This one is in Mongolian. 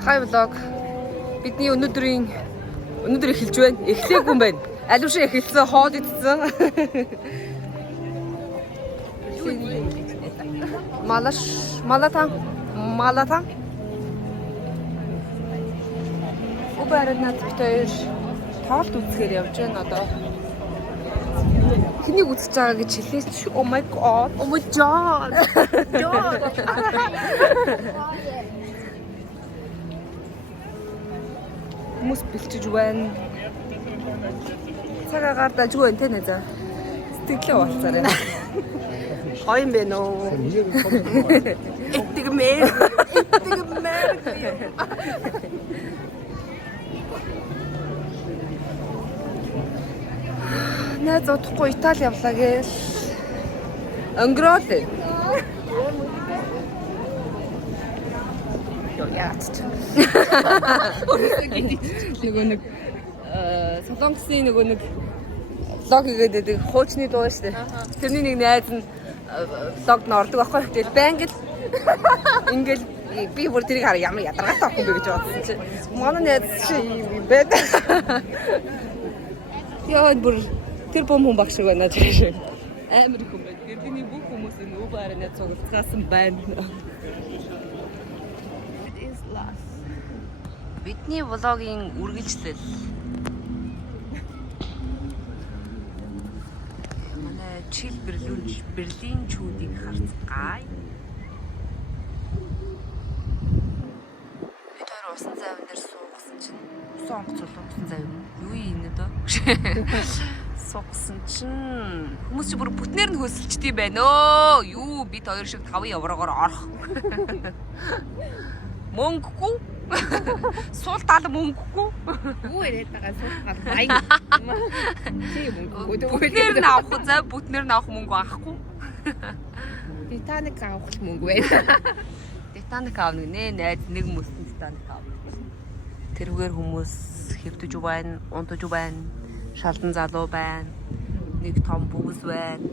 Hi vlog. Бидний өнөөдөр эхэлж байна. Эхлээгүй юм байна. Алуушаа эхэлсэн, хоол идсэн. Малатан. Убарнат битээр тоолт үзэхээр явж байна одоо. Хэнийг үзэж байгаа гэж хэлээч. Oh my god. Oh my god. Хүмүүс бэлчиж байна. Цагаа гардаж байна те нэ за. Сэтгэлээ болцаарай. Гоё юм бэ нөө. Итгэмээр. Найз удахгүй Итали явлаа гээл. Өнгөрөөл. Яач. Нөгөө нэг Солонгосын нөгөө нэг влог хийгээд байдаг хуучны дуу шүү дээ. Тэрний нэг найз нь влогд нь ордог байхгүй. Тэгэл байнг л ингээл би бүр тэрийг хараа ямар ядаргаатай ахгүй бэ гэж бодсон чи. Манай найз чи юм байна. Яа бүр тэр бом хүн багш шиг байна гэж. Амар их юм байна. Гэрдний бүх хүмүүс энэ өвөөр найз цугцгаасан байна. Бидний влогийн үргэлжлэл. Манай чил Берлин чүүдийг харцгаая. Бид хоёр усан завин дээр суугсан чинь сонгоц усан завин. Юу юм нэ дөө? Суугсан чинь хүмүүс чи бүр бүтнээр нь хөсөлчдий байна өө. Юу бид хоёр шиг 5 еврогоор орох. Мөнгөгүй. Суул тал мөнгөгүй. Юу яриад байгаа суул тал баян. Чи мөнгөгүй. Бүтнээр нь авах зав, бүтнээр нь авах мөнгө авахгүй. Титаник авах мөнгө байна. Титаник аавна нэ найз нэг мөсөн Титаник аавна. Тэрүүгээр хүмүүс хэвдэж байна, унтаж байна, шалдан залуу байна. Нэг том бүс байна.